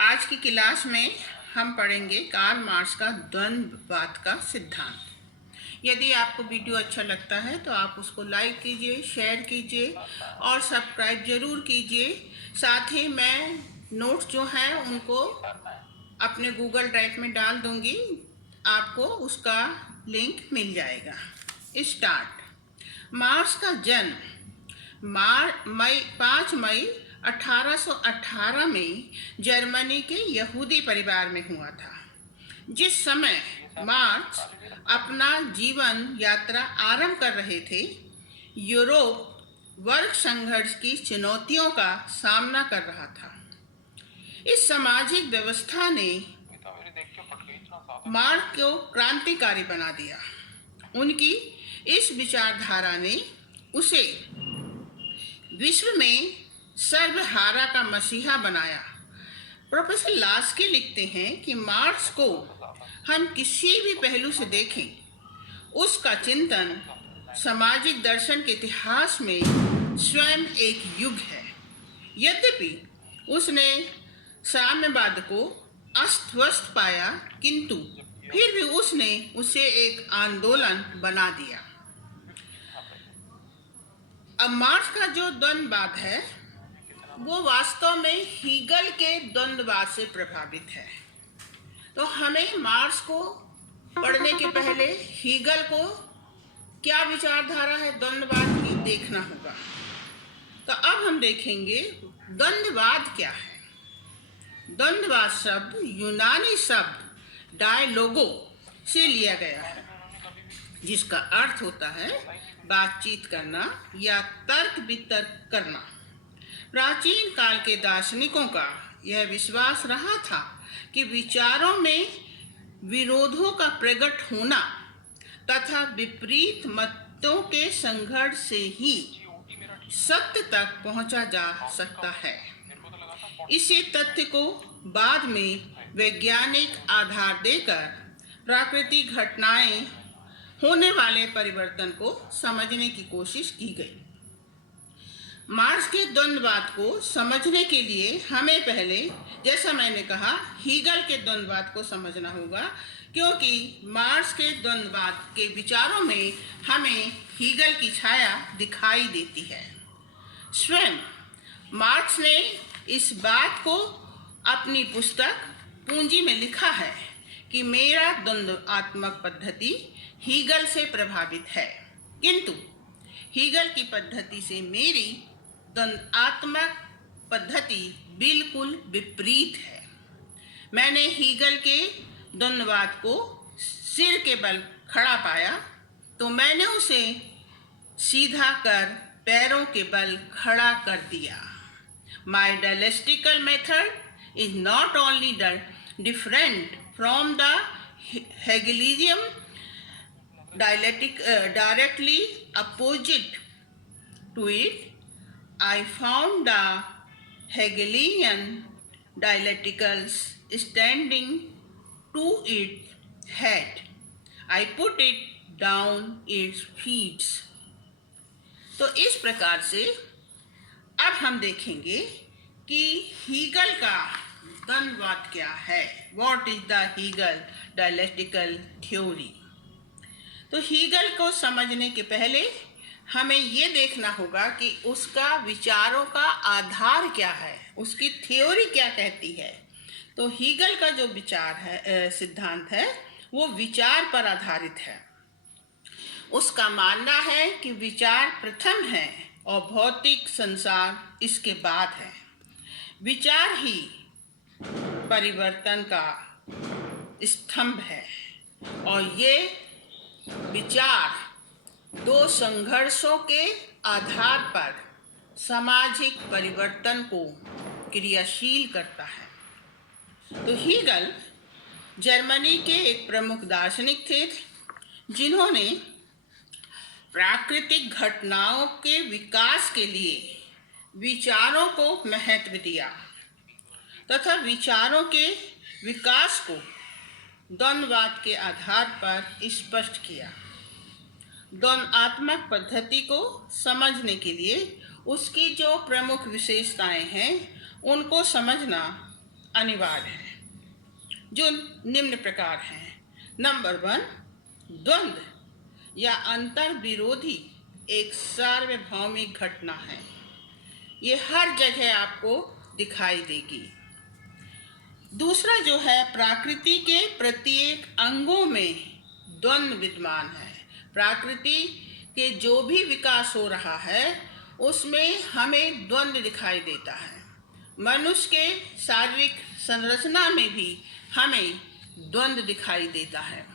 आज की क्लास में हम पढ़ेंगे कार्ल मार्क्स का द्वंद्ववाद का सिद्धांत। यदि आपको वीडियो अच्छा लगता है तो आप उसको लाइक कीजिए, शेयर कीजिए और सब्सक्राइब जरूर कीजिए। साथ ही मैं नोट्स जो हैं उनको अपने गूगल ड्राइव में डाल दूंगी, आपको उसका लिंक मिल जाएगा। स्टार्ट। मार्क्स का जन्म 5 मई 1818 में जर्मनी के यहूदी परिवार में हुआ था। जिस समय मार्क्स अपना जीवन यात्रा आरंभ कर रहे थे, यूरोप वर्ग संघर्ष की चुनौतियों का सामना कर रहा था। इस सामाजिक व्यवस्था ने मार्क्स को क्रांतिकारी बना दिया। उनकी इस विचारधारा ने उसे विश्व में सर्वहारा का मसीहा बनाया। प्रोफेसर लास्की लिखते हैं कि मार्क्स को हम किसी भी पहलू से देखें, उसका चिंतन सामाजिक दर्शन के इतिहास में स्वयं एक युग है। यद्यपि उसने साम्यवाद को अस्त-व्यस्त पाया, किंतु फिर भी उसने उसे एक आंदोलन बना दिया। अब मार्क्स का जो द्वंद्ववाद है वो वास्तव में हीगल के द्वंद्ववाद से प्रभावित है। तो हमें मार्क्स को पढ़ने के पहले हीगल को क्या विचारधारा है द्वंद्ववाद की देखना होगा। तो अब हम देखेंगे द्वंद्ववाद क्या है। द्वंद्ववाद शब्द यूनानी शब्द डायलोगो से लिया गया है, जिसका अर्थ होता है बातचीत करना या तर्क वितर्क करना। प्राचीन काल के दार्शनिकों का यह विश्वास रहा था कि विचारों में विरोधों का प्रकट होना तथा विपरीत मतों के संघर्ष से ही सत्य तक पहुंचा जा सकता है। इसी तथ्य को बाद में वैज्ञानिक आधार देकर प्राकृतिक घटनाएं होने वाले परिवर्तन को समझने की कोशिश की गई। मार्क्स के द्वंद्ववाद को समझने के लिए हमें पहले, जैसा मैंने कहा, हीगल के द्वंद्ववाद को समझना होगा, क्योंकि मार्क्स के द्वंद्ववाद के विचारों में हमें हीगल की छाया दिखाई देती है। स्वयं मार्क्स ने इस बात को अपनी पुस्तक पूंजी में लिखा है कि मेरा द्वंद्वात्मक पद्धति हीगल से प्रभावित है, किंतु हीगल की पद्धति से मेरी द्वंद्वात्मक पद्धति बिल्कुल विपरीत है। मैंने हीगल के द्वंद्ववाद को सिर के बल खड़ा पाया, तो मैंने उसे सीधा कर पैरों के बल खड़ा कर दिया। My dialectical method is not only different from the Hegelian dialectic, directly opposite to it. I found the Hegelian dialecticals standing to its head. I put it down its feet. तो इस प्रकार से अब हम देखेंगे कि हीगल का द्वंद्ववाद क्या है। What is the Hegel dialectical theory? तो हीगल को समझने के पहले हमें ये देखना होगा कि उसका विचारों का आधार क्या है, उसकी थ्योरी क्या कहती है। तो हीगल का जो विचार है, सिद्धांत है, वो विचार पर आधारित है। उसका मानना है कि विचार प्रथम है और भौतिक संसार इसके बाद है। विचार ही परिवर्तन का स्तंभ है और ये विचार दो संघर्षों के आधार पर सामाजिक परिवर्तन को क्रियाशील करता है। तो हीगल जर्मनी के एक प्रमुख दार्शनिक थे, जिन्होंने प्राकृतिक घटनाओं के विकास के लिए विचारों को महत्व दिया तथा विचारों के विकास को द्वंद्ववाद के आधार पर स्पष्ट किया। द्वंद्वात्मक पद्धति को समझने के लिए उसकी जो प्रमुख विशेषताएं हैं उनको समझना अनिवार्य है, जो निम्न प्रकार हैं। नंबर 1, द्वंद्व या अंतर विरोधी एक सार्वभौमिक घटना है। ये हर जगह आपको दिखाई देगी। दूसरा जो है, प्रकृति के प्रत्येक अंगों में द्वंद्व विद्यमान है। प्रकृति के जो भी विकास हो रहा है उसमें हमें द्वंद्व दिखाई देता है। मनुष्य के शारीरिक संरचना में भी हमें द्वंद्व दिखाई देता है।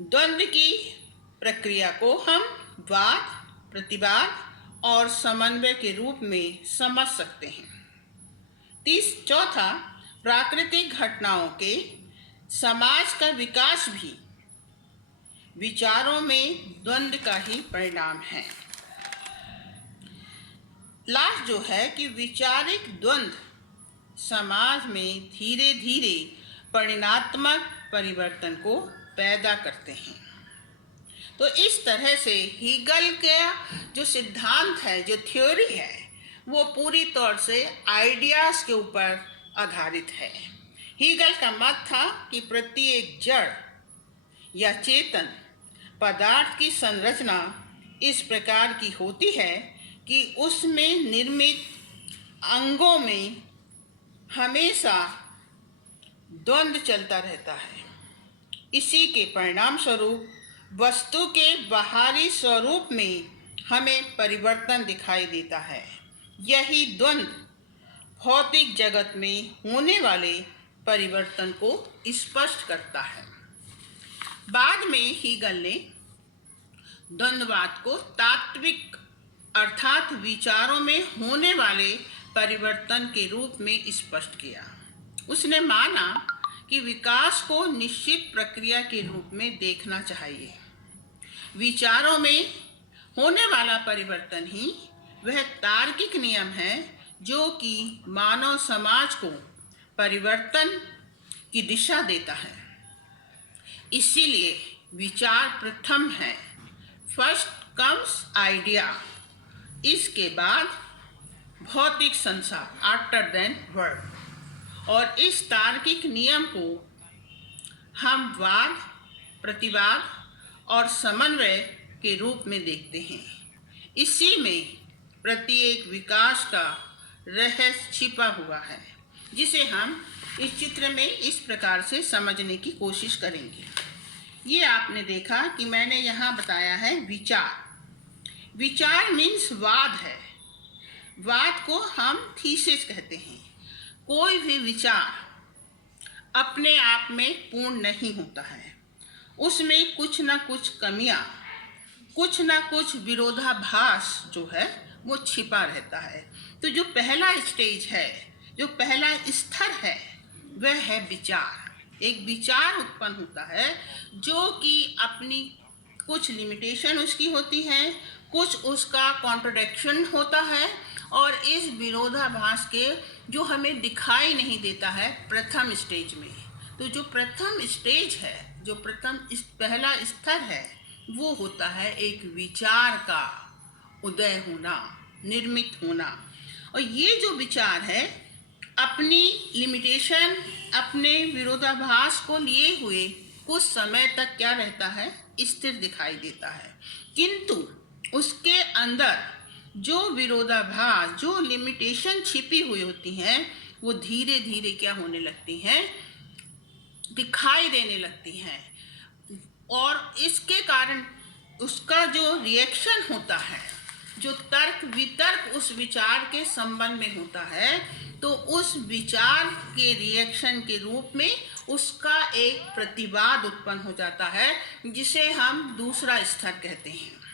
द्वंद्व की प्रक्रिया को हम वाद, प्रतिवाद और समन्वय के रूप में समझ सकते हैं। चौथा, प्राकृतिक घटनाओं के समाज का विकास भी विचारों में द्वंद्व का ही परिणाम है। लास्ट जो है कि वैचारिक द्वंद्व समाज में धीरे धीरे परिणात्मक परिवर्तन को पैदा करते हैं। तो इस तरह से हीगल का जो सिद्धांत है, जो थ्योरी है, वो पूरी तौर से आइडियाज के ऊपर आधारित है। हीगल का मत था कि प्रत्येक जड़ या चेतन पदार्थ की संरचना इस प्रकार की होती है कि उसमें निर्मित अंगों में हमेशा द्वंद्व चलता रहता है। इसी के परिणाम स्वरूप वस्तु के बाहरी स्वरूप में हमें परिवर्तन दिखाई देता है। यही द्वंद्व भौतिक जगत में होने वाले परिवर्तन को स्पष्ट करता है। बाद में हीगल ने द्वंद्ववाद को तात्विक अर्थात विचारों में होने वाले परिवर्तन के रूप में स्पष्ट किया। उसने माना कि विकास को निश्चित प्रक्रिया के रूप में देखना चाहिए। विचारों में होने वाला परिवर्तन ही वह तार्किक नियम है जो कि मानव समाज को परिवर्तन की दिशा देता है। इसीलिए विचार प्रथम है, फर्स्ट कम्स आइडिया, इसके बाद भौतिक संसार, आफ्टर देन वर्ल्ड। और इस तार्किक नियम को हम वाद, प्रतिवाद और समन्वय के रूप में देखते हैं। इसी में प्रत्येक विकास का रहस्य छिपा हुआ है, जिसे हम इस चित्र में इस प्रकार से समझने की कोशिश करेंगे। ये आपने देखा कि मैंने यहाँ बताया है विचार। विचार मीन्स वाद है। वाद को हम थीसिस कहते हैं। कोई भी विचार अपने आप में पूर्ण नहीं होता है, उसमें कुछ ना कुछ कमियां, कुछ ना कुछ विरोधाभास जो है वो छिपा रहता है। तो जो पहला स्टेज है, जो पहला स्तर है, वह है विचार। एक विचार उत्पन्न होता है जो कि अपनी कुछ लिमिटेशन उसकी होती है, कुछ उसका कॉन्ट्रडिक्शन होता है, और इस विरोधाभास के जो हमें दिखाई नहीं देता है प्रथम स्टेज में। तो जो प्रथम स्टेज है, जो पहला स्तर है, वो होता है एक विचार का उदय होना, निर्मित होना। और ये जो विचार है अपनी लिमिटेशन, अपने विरोधाभास को लिए हुए कुछ समय तक क्या रहता है, स्थिर दिखाई देता है। किंतु उसके अंदर जो विरोधाभास, जो लिमिटेशन छिपी हुई होती हैं, वो धीरे धीरे क्या होने लगती हैं, दिखाई देने लगती हैं। और इसके कारण उसका जो रिएक्शन होता है, जो तर्क वितर्क उस विचार के संबंध में होता है, तो उस विचार के रिएक्शन के रूप में उसका एक प्रतिवाद उत्पन्न हो जाता है, जिसे हम दूसरा स्तर कहते हैं।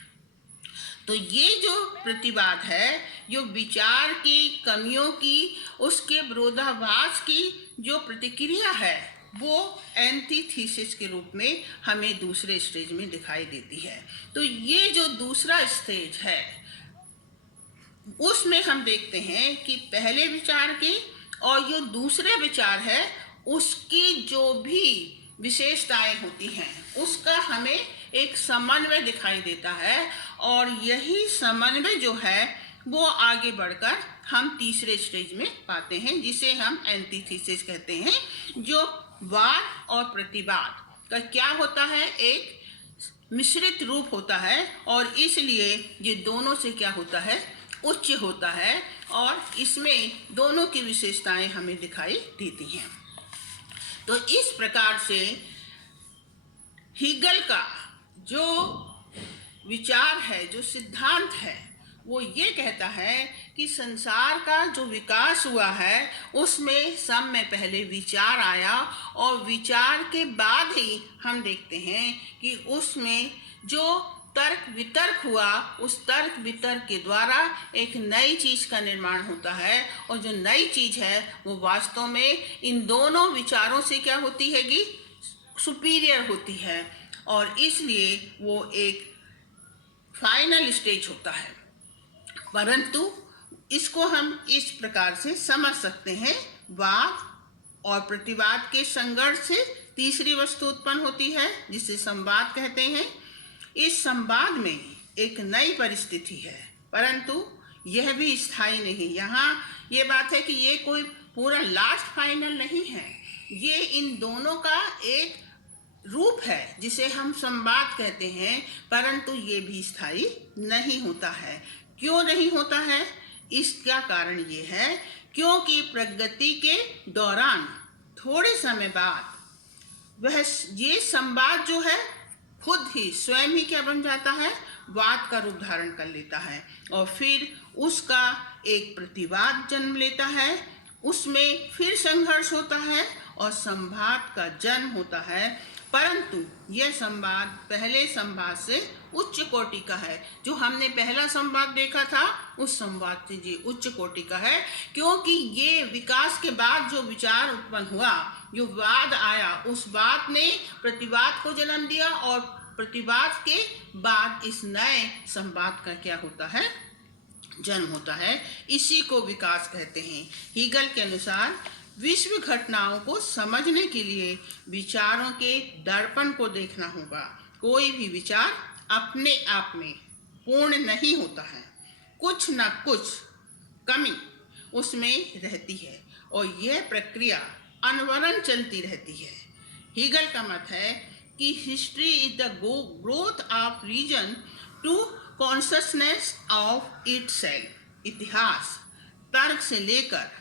तो ये जो प्रतिवाद है, जो विचार की कमियों की, उसके विरोधाभास की जो प्रतिक्रिया है, वो एंटीथीसिस के रूप में हमें दूसरे स्टेज में दिखाई देती है। तो ये जो दूसरा स्टेज है, उसमें हम देखते हैं कि पहले विचार की और जो दूसरे विचार है, उसकी जो भी विशेषताएं होती हैं, उसका हमें एक समन्वय दिखाई देता है। और यही समन्वय जो है वो आगे बढ़कर हम तीसरे स्टेज में पाते हैं, जिसे हम एंटीथीसिस कहते हैं, जो वाद और प्रतिवाद का क्या होता है, एक मिश्रित रूप होता है, और इसलिए ये दोनों से क्या होता है, उच्च होता है, और इसमें दोनों की विशेषताएं हमें दिखाई देती हैं। तो इस प्रकार से हीगल का जो विचार है, जो सिद्धांत है, वो ये कहता है कि संसार का जो विकास हुआ है उसमें सब में पहले विचार आया, और विचार के बाद ही हम देखते हैं कि उसमें जो तर्क वितर्क हुआ, उस तर्क वितर्क के द्वारा एक नई चीज का निर्माण होता है, और जो नई चीज है वो वास्तव में इन दोनों विचारों से क्या होती है कि सुपीरियर होती है, और इसलिए वो एक फाइनल स्टेज होता है। परंतु इसको हम इस प्रकार से समझ सकते हैं, वाद और प्रतिवाद के संघर्ष से तीसरी वस्तु उत्पन्न होती है, जिसे संवाद कहते हैं। इस संवाद में एक नई परिस्थिति है, परंतु यह भी स्थायी नहीं। यहाँ ये बात है कि ये कोई पूरा लास्ट फाइनल नहीं है, ये इन दोनों का एक रूप है जिसे हम संवाद कहते हैं, परंतु ये भी स्थायी नहीं होता है। क्यों नहीं होता है? इसका कारण ये है क्योंकि प्रगति के दौरान थोड़े समय बाद वह ये संवाद जो है खुद ही स्वयं ही क्या बन जाता है, वाद का रूप धारण कर लेता है, और फिर उसका एक प्रतिवाद जन्म लेता है, उसमें फिर संघर्ष होता है और संवाद का जन्म होता है। परंतु यह संवाद पहले संवाद से उच्च कोटि का है। जो हमने पहला संवाद देखा था उस संवाद से ये उच्च कोटि का है, क्योंकि ये विकास के बाद जो विचार उत्पन्न हुआ, जो वाद आया, उस वाद ने प्रतिवाद को जन्म दिया, और प्रतिवाद के बाद इस नए संवाद का क्या होता है, जन्म होता है। इसी को विकास कहते हैं। हीगल के अनुसार विश्व घटनाओं को समझने के लिए विचारों के दर्पण को देखना होगा। कोई भी विचार अपने आप में पूर्ण नहीं होता है, कुछ न कुछ कमी उसमें रहती है, और यह प्रक्रिया अनवरत चलती रहती है। हीगल का मत है कि history is the growth of reason to consciousness of itself. इतिहास तर्क से लेकर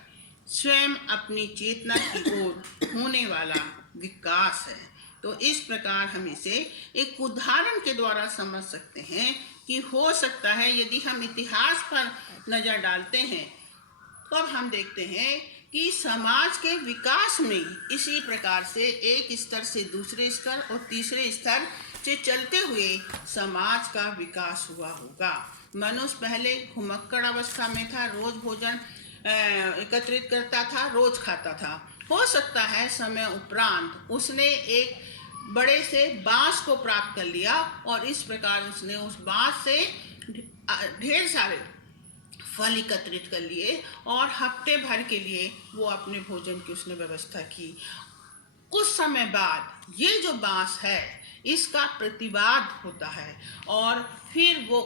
स्वयं अपनी चेतना की ओर होने वाला विकास है। तो इस प्रकार हम इसे एक उदाहरण के द्वारा समझ सकते हैं कि हो सकता है यदि हम इतिहास पर नजर डालते हैं तो अब हम देखते हैं कि समाज के विकास में इसी प्रकार से एक स्तर से दूसरे स्तर और तीसरे स्तर से चलते हुए समाज का विकास हुआ होगा। मनुष्य पहले घुमक्कड़ अवस्था में था, रोज भोजन एकत्रित करता था, रोज खाता था। हो सकता है समय उपरांत उसने एक बड़े से बांस को प्राप्त कर लिया, और इस प्रकार उसने उस बांस से ढेर सारे फल एकत्रित कर लिए, और हफ्ते भर के लिए वो अपने भोजन की उसने व्यवस्था की। कुछ समय बाद ये जो बांस है इसका प्रतिवाद होता है, और फिर वो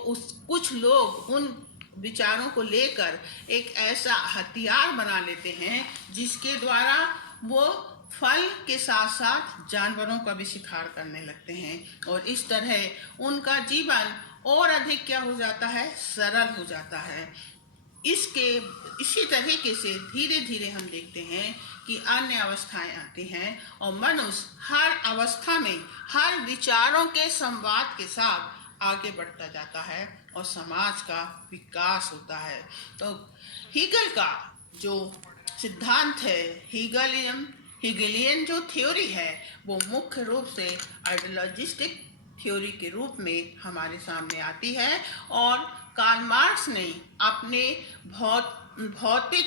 कुछ लोग उन विचारों को लेकर एक ऐसा हथियार बना लेते हैं जिसके द्वारा वो फल के साथ साथ जानवरों का भी शिकार करने लगते हैं, और इस तरह उनका जीवन और अधिक क्या हो जाता है, सरल हो जाता है। इसी तरीके से धीरे धीरे हम देखते हैं कि अन्य अवस्थाएं आती हैं, और मनुष्य हर अवस्था में हर विचारों के संवाद के साथ आगे बढ़ता जाता है और समाज का विकास होता है। तो हीगल का जो सिद्धांत है, हीगलियन जो थ्योरी है, वो मुख्य रूप से आइडियोलॉजिस्टिक थ्योरी के रूप में हमारे सामने आती है, और कार्ल मार्क्स ने अपने भौतिक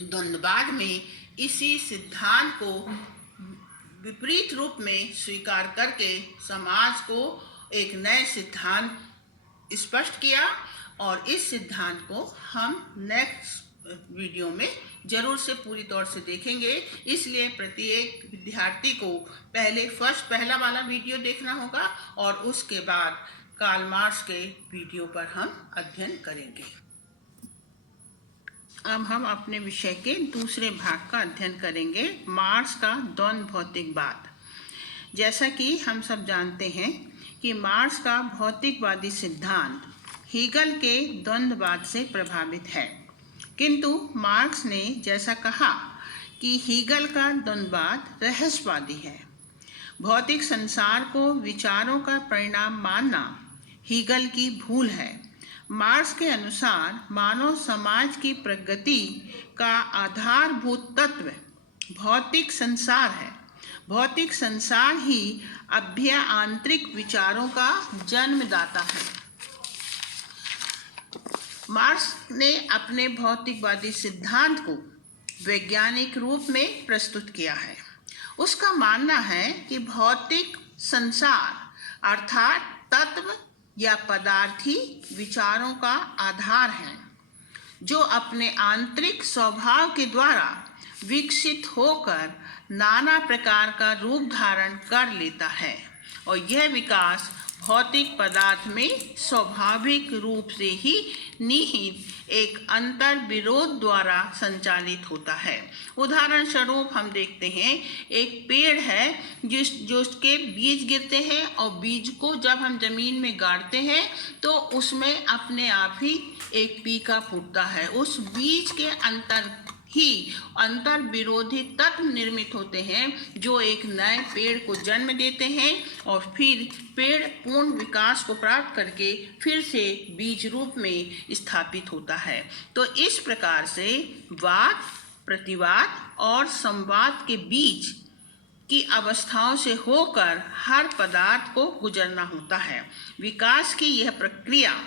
द्वंद्ववाद में इसी सिद्धांत को विपरीत रूप में स्वीकार करके समाज को एक नए सिद्धांत स्पष्ट किया, और इस सिद्धांत को हम नेक्स्ट वीडियो में जरूर से पूरी तौर से देखेंगे। इसलिए प्रत्येक विद्यार्थी को पहला वाला वीडियो देखना होगा, और उसके बाद कार्ल मार्क्स के वीडियो पर हम अध्ययन करेंगे। अब हम अपने विषय के दूसरे भाग का अध्ययन करेंगे, मार्क्स का द्वंद्व भौतिकवाद। जैसा कि हम सब जानते हैं कि मार्क्स का भौतिकवादी सिद्धांत हीगल के द्वंद्ववाद से प्रभावित है, किंतु मार्क्स ने जैसा कहा कि हीगल का द्वंद्ववाद रहस्यवादी है। भौतिक संसार को विचारों का परिणाम मानना हीगल की भूल है। मार्क्स के अनुसार मानव समाज की प्रगति का आधारभूत तत्व भौतिक संसार है। भौतिक संसार ही अभ्यांतरिक विचारों का जन्मदाता है। मार्क्स ने अपने भौतिकवादी सिद्धांत को वैज्ञानिक रूप में प्रस्तुत किया है। उसका मानना है कि भौतिक संसार अर्थात तत्व या पदार्थी विचारों का आधार है, जो अपने आंतरिक स्वभाव के द्वारा विकसित होकर नाना प्रकार का रूप धारण कर लेता है, और यह विकास भौतिक पदार्थ में स्वाभाविक रूप से ही निहित एक अंतर विरोध द्वारा संचालित होता है। उदाहरण स्वरूप हम देखते हैं, एक पेड़ है जिसके बीज गिरते हैं, और बीज को जब हम जमीन में गाड़ते हैं तो उसमें अपने आप ही एक पीका फूटता है। उस बीज के अंतर विरोधी तत्व निर्मित होते हैं, जो एक नए पेड़ को जन्म देते हैं, और फिर पेड़ पूर्ण विकास को प्राप्त करके फिर से बीज रूप में स्थापित होता है। तो इस प्रकार से वाद, प्रतिवाद और संवाद के बीच की अवस्थाओं से होकर हर पदार्थ को गुजरना होता है। विकास की यह प्रक्रिया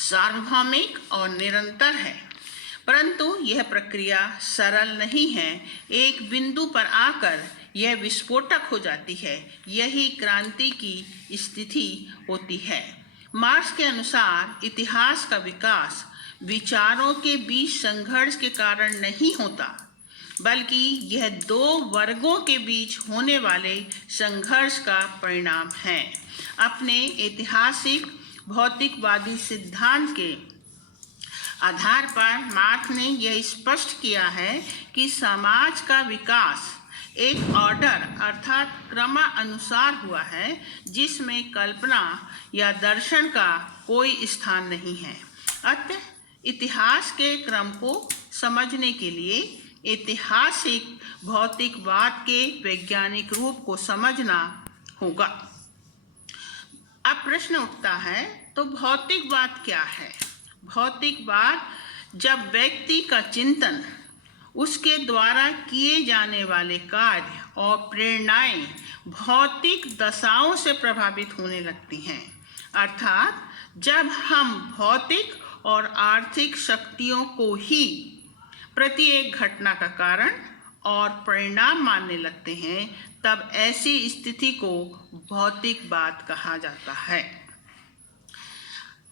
सार्वभौमिक और निरंतर है, परंतु यह प्रक्रिया सरल नहीं है। एक बिंदु पर आकर यह विस्फोटक हो जाती है। यही क्रांति की स्थिति होती है। मार्क्स के अनुसार इतिहास का विकास विचारों के बीच संघर्ष के कारण नहीं होता, बल्कि यह दो वर्गों के बीच होने वाले संघर्ष का परिणाम है। अपने ऐतिहासिक भौतिकवादी सिद्धांत के आधार पर मार्क्स ने यह स्पष्ट किया है कि समाज का विकास एक ऑर्डर अर्थात क्रमानुसार हुआ है, जिसमें कल्पना या दर्शन का कोई स्थान नहीं है। अतः इतिहास के क्रम को समझने के लिए ऐतिहासिक भौतिकवाद के वैज्ञानिक रूप को समझना होगा। अब प्रश्न उठता है, तो भौतिकवाद क्या है? भौतिकवाद जब व्यक्ति का चिंतन, उसके द्वारा किए जाने वाले कार्य और प्रेरणाएं भौतिक दशाओं से प्रभावित होने लगती हैं, अर्थात जब हम भौतिक और आर्थिक शक्तियों को ही प्रत्येक घटना का कारण और परिणाम मानने लगते हैं, तब ऐसी स्थिति को भौतिकवाद कहा जाता है।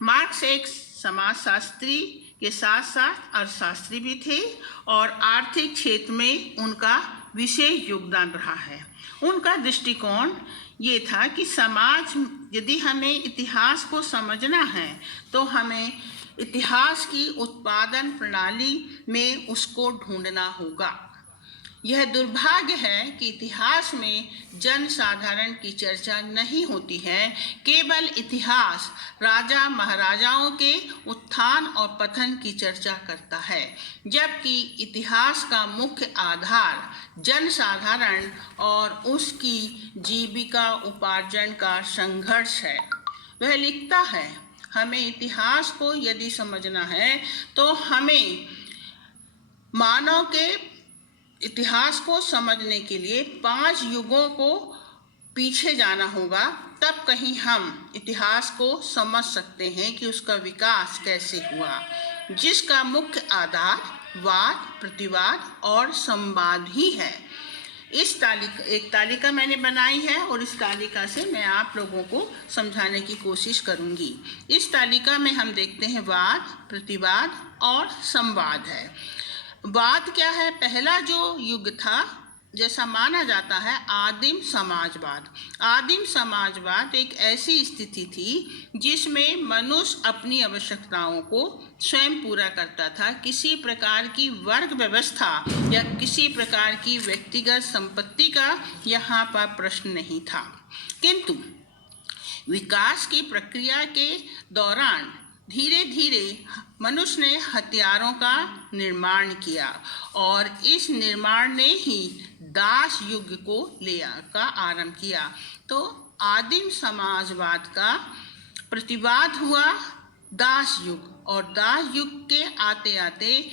मार्क्स एक समाजशास्त्री के साथ साथ अर्थशास्त्री भी थे, और आर्थिक क्षेत्र में उनका विशेष योगदान रहा है। उनका दृष्टिकोण ये था कि समाज, यदि हमें इतिहास को समझना है तो हमें इतिहास की उत्पादन प्रणाली में उसको ढूंढना होगा। यह दुर्भाग्य है कि इतिहास में जनसाधारण की चर्चा नहीं होती है। केवल इतिहास राजा महाराजाओं के उत्थान और पतन की चर्चा करता है, जबकि इतिहास का मुख्य आधार जनसाधारण और उसकी जीविका उपार्जन का संघर्ष है। वह लिखता है, हमें इतिहास को यदि समझना है तो हमें मानव के इतिहास को समझने के लिए 5 युगों को पीछे जाना होगा, तब कहीं हम इतिहास को समझ सकते हैं कि उसका विकास कैसे हुआ, जिसका मुख्य आधार वाद, प्रतिवाद और संवाद ही है। एक तालिका मैंने बनाई है, और इस तालिका से मैं आप लोगों को समझाने की कोशिश करूंगी। इस तालिका में हम देखते हैं वाद, प्रतिवाद और संवाद है। वाद क्या है? पहला जो युग था जैसा माना जाता है आदिम समाजवाद। आदिम समाजवाद एक ऐसी स्थिति थी जिसमें मनुष्य अपनी आवश्यकताओं को स्वयं पूरा करता था। किसी प्रकार की वर्ग व्यवस्था या किसी प्रकार की व्यक्तिगत संपत्ति का यहाँ पर प्रश्न नहीं था। किंतु विकास की प्रक्रिया के दौरान धीरे धीरे मनुष्य ने हथियारों का निर्माण किया और इस निर्माण ने ही दास युग का आरंभ किया। तो आदिम समाजवाद का प्रतिवाद हुआ दास युग, और दास युग के आते आते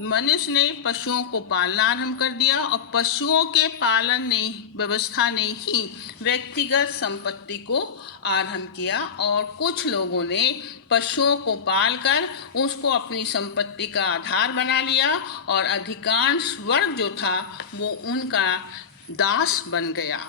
मनुष्य ने पशुओं को पालना आरंभ कर दिया और पशुओं के पालन ने व्यवस्था ने ही व्यक्तिगत संपत्ति को आरंभ किया। और कुछ लोगों ने पशुओं को पालकर उसको अपनी संपत्ति का आधार बना लिया और अधिकांश वर्ग जो था वो उनका दास बन गया।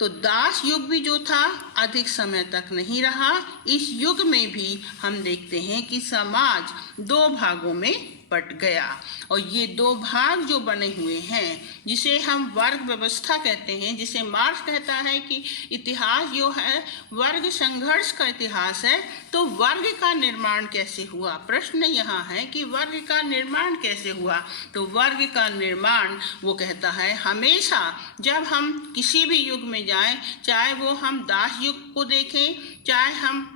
तो दास युग भी जो था अधिक समय तक नहीं रहा। इस युग में भी हम देखते हैं कि समाज दो भागों में बट गया, और ये दो भाग जो बने हुए हैं जिसे हम वर्ग व्यवस्था कहते हैं, जिसे मार्क्स कहता है कि इतिहास जो है वर्ग संघर्ष का इतिहास है। तो वर्ग का निर्माण कैसे हुआ? प्रश्न यहाँ है कि वर्ग का निर्माण कैसे हुआ? तो वर्ग का निर्माण वो कहता है हमेशा जब हम किसी भी युग में जाएं, चाहे वो हम दास युग को देखें, चाहे हम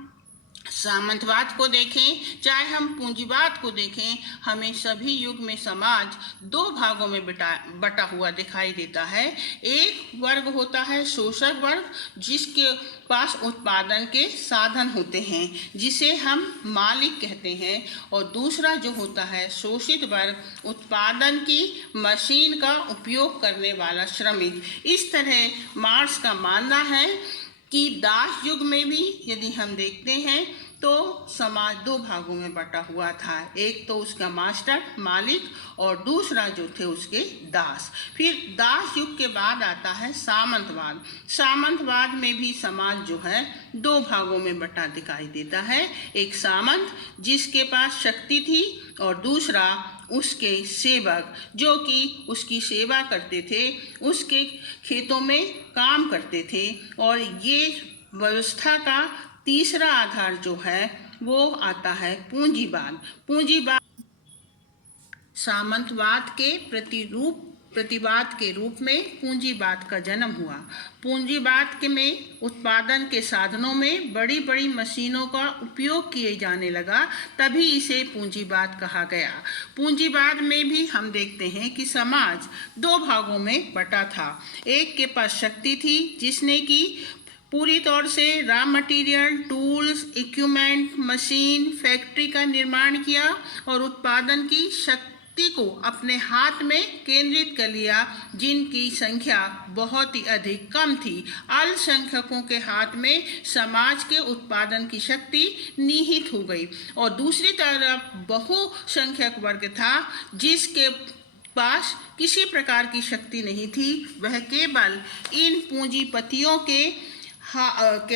सामंतवाद को देखें, चाहे हम पूंजीवाद को देखें, हमें सभी युग में समाज दो भागों में बटा हुआ दिखाई देता है। एक वर्ग होता है शोषक वर्ग, जिसके पास उत्पादन के साधन होते हैं, जिसे हम मालिक कहते हैं, और दूसरा जो होता है शोषित वर्ग, उत्पादन की मशीन का उपयोग करने वाला श्रमिक। इस तरह मार्क्स का मानना है कि दास युग में भी यदि हम देखते हैं तो समाज दो भागों में बटा हुआ था। एक तो उसका मास्टर मालिक और दूसरा जो थे उसके दास। फिर दास युग के बाद आता है सामंतवाद। सामंतवाद में भी समाज जो है दो भागों में बटा दिखाई देता है। एक सामंत जिसके पास शक्ति थी और दूसरा उसके सेवक जो कि उसकी सेवा करते थे, उसके खेतों में काम करते थे। और ये व्यवस्था का तीसरा आधार जो है वो आता है पूंजीवाद। पूंजीवाद सामंतवाद के प्रतिवाद के रूप में पूंजीवाद का जन्म हुआ। पूंजीवाद के में उत्पादन के साधनों में बड़ी बड़ी मशीनों का उपयोग किए जाने लगा, तभी इसे पूंजीवाद कहा गया। पूंजीवाद में भी हम देखते हैं कि समाज दो भागों में बटा था। एक के पास शक्ति थी जिसने कि पूरी तौर से raw material, tools, equipment, machine, factory का निर्माण किया और उत्पादन की शक्ति को अपने हाथ में केंद्रित कर लिया, जिनकी संख्या बहुत ही अधिक कम थी। अल्पसंख्यकों के हाथ में समाज के उत्पादन की शक्ति निहित हो गई और दूसरी तरफ बहुसंख्यक वर्ग था जिसके पास किसी प्रकार की शक्ति नहीं थी। वह केवल इन पूंजीपतियों के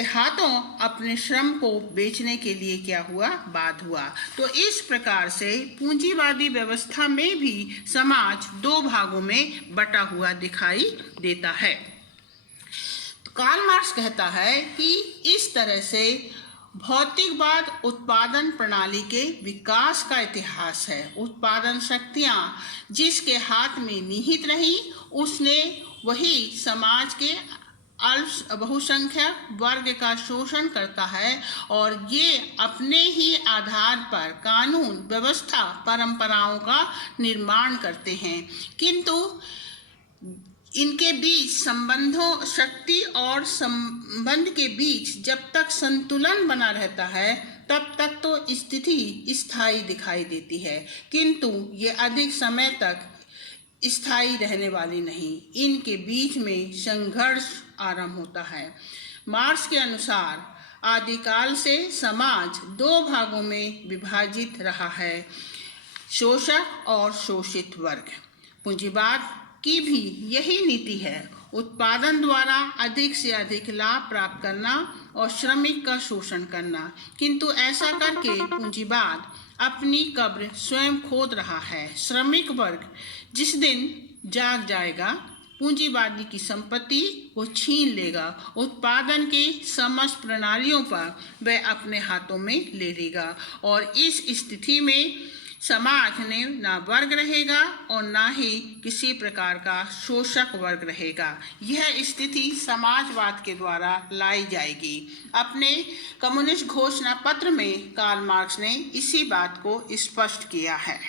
हाथों अपने श्रम को बेचने के लिए क्या हुआ, बाध्य हुआ। तो इस प्रकार से पूंजीवादी व्यवस्था में भी समाज दो भागों में बटा हुआ दिखाई देता है। तो कार्ल मार्क्स कहता है कि इस तरह से भौतिकवाद उत्पादन प्रणाली के विकास का इतिहास है। उत्पादन शक्तियां जिसके हाथ में निहित रही, उसने वही समाज के बहुसंख्यक वर्ग का शोषण करता है और ये अपने ही आधार पर कानून, व्यवस्था, परंपराओं का निर्माण करते हैं। किंतु इनके बीच संबंधों, शक्ति और संबंध के बीच जब तक संतुलन बना रहता है तब तक तो स्थिति स्थायी दिखाई देती है, किंतु ये अधिक समय तक स्थायी रहने वाली नहीं। इनके बीच में संघर्ष आरंभ होता है। मार्क्स के अनुसार आदिकाल से समाज दो भागों में विभाजित रहा है, शोषक और शोषित वर्ग। पूंजीवाद की भी यही नीति है, उत्पादन द्वारा अधिक से अधिक लाभ प्राप्त करना और श्रमिक का शोषण करना। किंतु ऐसा करके पूंजीवाद अपनी कब्र स्वयं खोद रहा है। श्रमिक वर्ग जिस दिन जाग जाएगा पूंजीवादी की संपत्ति वो छीन लेगा, उत्पादन के समस्त प्रणालियों पर वह अपने हाथों में ले लेगा और इस स्थिति में समाज में ना वर्ग रहेगा और ना ही किसी प्रकार का शोषक वर्ग रहेगा। यह स्थिति समाजवाद के द्वारा लाई जाएगी। अपने कम्युनिस्ट घोषणा पत्र में कार्ल मार्क्स ने इसी बात को स्पष्ट किया है।